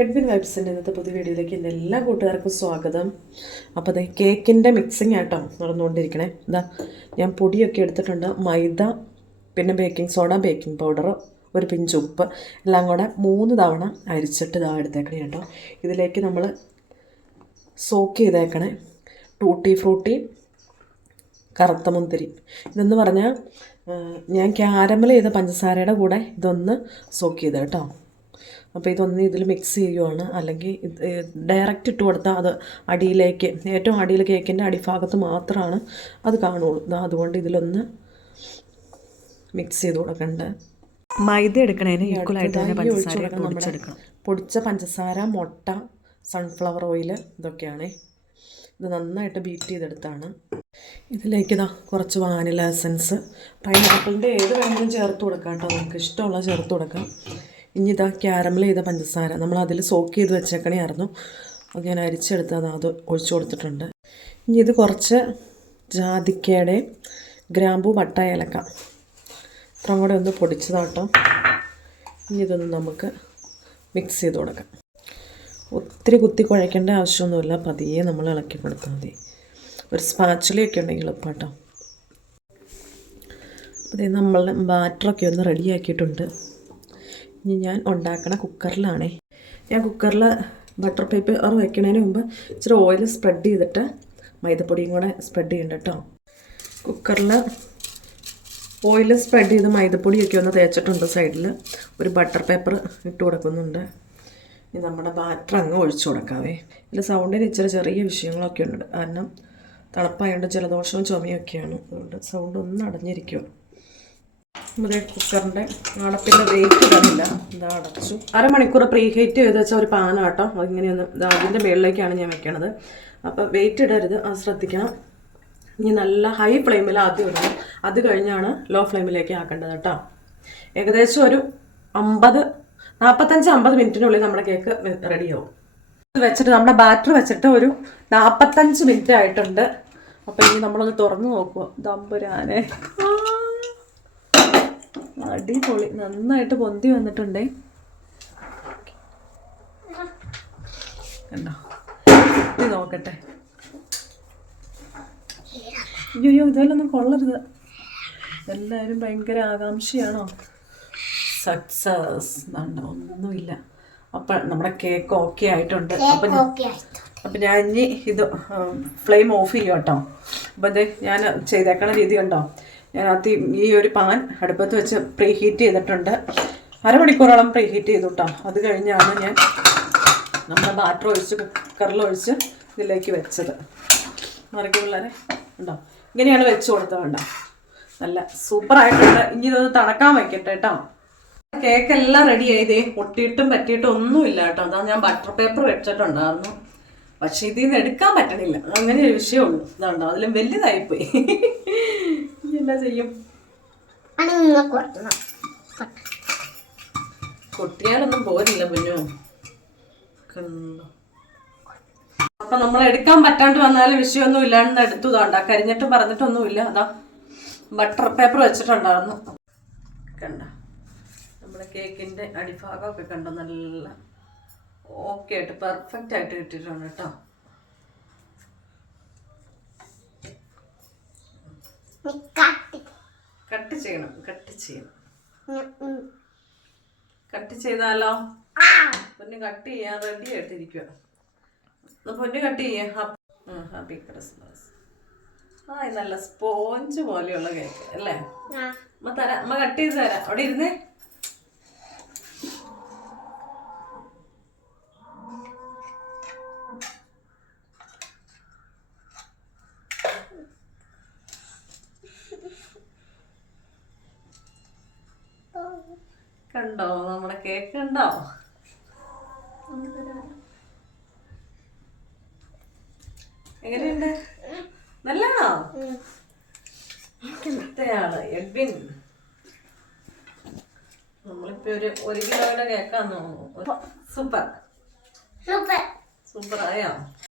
Edwin വൈബ്സിൻ്റെ ഇന്നത്തെ പുതിയ വീഡിയോയിലേക്ക് എൻ്റെ എല്ലാ കൂട്ടുകാർക്കും സ്വാഗതം. അപ്പോൾ അത് കേക്കിൻ്റെ മിക്സിങ് ആയിട്ടോ നടന്നുകൊണ്ടിരിക്കണേ. ഇതാ ഞാൻ പൊടിയൊക്കെ എടുത്തിട്ടുണ്ട്. മൈദ, പിന്നെ ബേക്കിംഗ് സോഡ, ബേക്കിംഗ് പൗഡർ, ഒരു പിഞ്ച് ഉപ്പ് എല്ലാം കൂടെ 3 തവണ അരിച്ചിട്ട് ഇതാ എടുത്തേക്കണേ കേട്ടോ. ഇതിലേക്ക് നമ്മൾ സോക്ക് ചെയ്തേക്കണേ ടൂട്ടി ഫ്രൂട്ടി, കറുത്ത മുന്തിരി. ഇതെന്ന് പറഞ്ഞാൽ ഞാൻ ക്യാരമൽ ചെയ്ത പഞ്ചസാരയുടെ കൂടെ ഇതൊന്ന് സോക്ക് ചെയ്ത് കേട്ടോ. അപ്പോൾ ഇതൊന്ന് ഇതിൽ മിക്സ് ചെയ്യുവാണ്, അല്ലെങ്കിൽ ഡയറക്റ്റ് ഇട്ട് കൊടുത്താൽ അത് അടിയിലേക്ക്, ഏറ്റവും അടിയിൽ കേക്കിൻ്റെ അടിഭാഗത്ത് മാത്രമാണ് അത് കാണുള്ളൂ. അതുകൊണ്ട് ഇതിലൊന്ന് മിക്സ് ചെയ്ത് കൊടുക്കണ്ട്. മൈദ എടുക്കണതിന് ഈക്വലായിട്ട് തന്നെ പഞ്ചസാര പൊടിച്ചെടുക്കണം. പൊടിച്ച പഞ്ചസാര, മുട്ട, സൺഫ്ലവർ ഓയിൽ ഇതൊക്കെയാണേ. ഇത് നന്നായിട്ട് ബീറ്റ് ചെയ്തെടുത്താണ്. ഇതിലേക്ക് ഇതാ കുറച്ച് വാനില എസൻസ്, പൈനാപ്പിളിൻ്റെ ഏത് വേണമെങ്കിലും ചേർത്ത് കൊടുക്കാം കേട്ടോ, നമുക്ക് ഇഷ്ടമുള്ള ചേർത്ത് കൊടുക്കാം. ഇനി ഇതാ ക്യാരമൽ ചെയ്ത പഞ്ചസാര നമ്മൾ അതിൽ സോക്ക് ചെയ്ത് വെച്ചേക്കണേ ആയിരുന്നു, അത് ഞാൻ അരിച്ചെടുത്തത്, അത് ഒഴിച്ചു കൊടുത്തിട്ടുണ്ട്. ഇനി ഇത് കുറച്ച് ജാതിക്കയുടെ, ഗ്രാമ്പൂ, പട്ട, ഏലക്ക ഇത്രയും കൂടെ ഒന്ന് പൊടിച്ചതാട്ടോ. ഇനി ഇതൊന്ന് നമുക്ക് മിക്സ് ചെയ്ത് കൊടുക്കാം. ഒത്തിരി കുത്തി കുഴയ്ക്കേണ്ട ആവശ്യമൊന്നുമില്ല, പതിയെ നമ്മൾ ഇളക്കി കൊടുത്താൽ മതി. ഒരു സ്പാച്ചുലയൊക്കെ ഉണ്ടെങ്കിൽ എളുപ്പമാട്ടോ. അതേ നമ്മളുടെ ബാറ്ററൊക്കെ ഒന്ന് റെഡിയാക്കിയിട്ടുണ്ട്. ഇനി ഞാൻ ഉണ്ടാക്കണ കുക്കറിലാണേ. ഞാൻ കുക്കറിൽ ബട്ടർ പേപ്പർ വയ്ക്കുന്നതിന് മുമ്പ് ഇച്ചിരി ഓയിൽ സ്പ്രെഡ് ചെയ്തിട്ട് മൈദപ്പൊടിയും കൂടെ സ്പ്രെഡ് ചെയ്യണ്ട കേട്ടോ. കുക്കറിൽ ഓയിൽ സ്പ്രെഡ് ചെയ്ത് മൈദപ്പൊടിയൊക്കെ ഒന്ന് തേച്ചിട്ടുണ്ട്. സൈഡിൽ ഒരു ബട്ടർ പേപ്പർ ഇട്ട് കൊടുക്കുന്നുണ്ട്. ഇനി നമ്മുടെ ബാറ്റർ അങ്ങ് ഒഴിച്ചു കൊടുക്കാവേ. ഇതിൽ സൗണ്ടിന് ഇച്ചിരി ചെറിയ വിഷയങ്ങളൊക്കെ ഉണ്ട്, കാരണം തണുപ്പായതുകൊണ്ട് ജലദോഷവും ചുമയൊക്കെയാണ്, അതുകൊണ്ട് സൗണ്ട് ഒന്ന് അടഞ്ഞിരിക്കുക. നമ്മുടെ കുക്കറിൻ്റെ അടപ്പിൻ്റെ വെയിറ്റ് ഇടാനില്ല, ഇതാ അടച്ചു. അരമണിക്കൂർ പ്രീ ഹീറ്റ് ചെയ്ത് വെച്ചാൽ ഒരു പാനാട്ടോ, അതിങ്ങനെയൊന്ന് അതിൻ്റെ മുകളിലേക്കാണ് ഞാൻ വെക്കണത്. അപ്പോൾ വെയിറ്റ് ഇടരുത്, അത് ശ്രദ്ധിക്കണം. ഇനി നല്ല ഹൈ ഫ്ലെയിമിൽ ആദ്യം ഇടണം, അത് കഴിഞ്ഞാണ് ലോ ഫ്ലെയിമിലേക്ക് ആക്കേണ്ടത് കേട്ടോ. ഏകദേശം ഒരു 45-50 മിനിറ്റിനുള്ളിൽ നമ്മുടെ കേക്ക് റെഡിയാവും. വെച്ചിട്ട് നമ്മുടെ ബാറ്റർ വെച്ചിട്ട് ഒരു 45 മിനിറ്റ് ആയിട്ടുണ്ട്. അപ്പോൾ ഇനി നമ്മളൊന്ന് തുറന്ന് നോക്കുക. ദമ്പുരാനെ, അടിപൊളി, നന്നായിട്ട് പൊന്തി വന്നിട്ടുണ്ടേ. കണ്ടോ, ഇത് നോക്കട്ടെ. അയ്യോ ഇതിലൊന്നും കൊള്ളരുത്. എല്ലാവരും ഭയങ്കര ആകാംക്ഷയാണോ? സക്സസ് ഒന്നുമില്ല. അപ്പം നമ്മുടെ കേക്ക് ഓക്കെ ആയിട്ടുണ്ട്. അപ്പം ഞാൻ ഇനി ഇത് ഫ്ലെയിം ഓഫ് ചെയ്യും കേട്ടോ. അപ്പം ഇത് ഞാൻ ചെയ്തേക്കണ രീതി കണ്ടോ, ഞാൻ ഈ ഒരു പാൻ അടുപ്പത്ത് വെച്ച് പ്രീ ഹീറ്റ് ചെയ്തിട്ടുണ്ട്. അരമണിക്കൂറോളം പ്രീ ഹീറ്റ് ചെയ്തു കേട്ടോ. അത് കഴിഞ്ഞാണ് ഞാൻ നമ്മുടെ ബാറ്റർ ഒഴിച്ച് കുക്കറിലൊഴിച്ച് ഇതിലേക്ക് വെച്ചത്. മറിക്ക് പിള്ളേരെ ഉണ്ടോ, ഇങ്ങനെയാണ് വെച്ച് കൊടുത്തത്. കണ്ടോ, നല്ല സൂപ്പറായിട്ടുണ്ട്. ഇനി ഇതൊന്ന് തണക്കാൻ വയ്ക്കട്ടെ കേട്ടോ. കേക്ക് എല്ലാം റെഡി ആയതേ, ഒട്ടിയിട്ടും പറ്റിയിട്ടും ഒന്നുമില്ല കേട്ടോ. അതാ ഞാൻ ബട്ടർ പേപ്പർ വെച്ചിട്ടുണ്ടായിരുന്നു, പക്ഷെ ഇതിൽ നിന്ന് എടുക്കാൻ പറ്റണില്ല, അങ്ങനെ ഒരു വിഷയമുള്ളൂ. ഇതുണ്ടോ, അതിലും വലുതായിപ്പോയി. എന്താ ചെയ്യും, കൊട്ടിയാലൊന്നും പോരില്ല കുഞ്ഞു. അപ്പൊ നമ്മൾ എടുക്കാൻ പറ്റാണ്ട് വന്നാലും വിഷയമൊന്നും ഇല്ലാണ്ട് എടുത്തു. ഇതാണ്ടാ, കരിഞ്ഞിട്ടും പറഞ്ഞിട്ടൊന്നുമില്ല. അതാ ബട്ടർ പേപ്പർ വെച്ചിട്ടുണ്ടായിരുന്നു. കണ്ട നമ്മുടെ കേക്കിന്റെ അടിഭാഗമൊക്കെ കണ്ടോ, നല്ല ഓക്കെ ആയിട്ട് പെർഫെക്റ്റ് ആയിട്ട് കിട്ടിയിട്ടുണ്ട് കേട്ടോ. കട്ട് ചെയ്യണം, കട്ട് ചെയ്താലോ? പൊന്നു കട്ട് ചെയ്യാൻ റെഡി ആയിട്ടിരിക്കുക. പൊന്നു കട്ട് ചെയ്യാം. Happy Christmas. നല്ല സ്പോഞ്ച് പോലെയുള്ള കേക്ക് അല്ലേ? അമ്മ തരാം, അമ്മ കട്ട് ചെയ്ത് തരാം. അവിടെ ഇരുന്നേ. കണ്ടോ നമ്മുടെ കേക്ക്, കണ്ടോ? എങ്ങനെയുണ്ട്? നല്ലതാണോ? ഇന്നത്തെയാള് എഡ്വിൻ. നമ്മളിപ്പോ ഒരു കിലോയുടെ കേക്കാന്ന് തോന്നുന്നു. സൂപ്പർ ആയോ?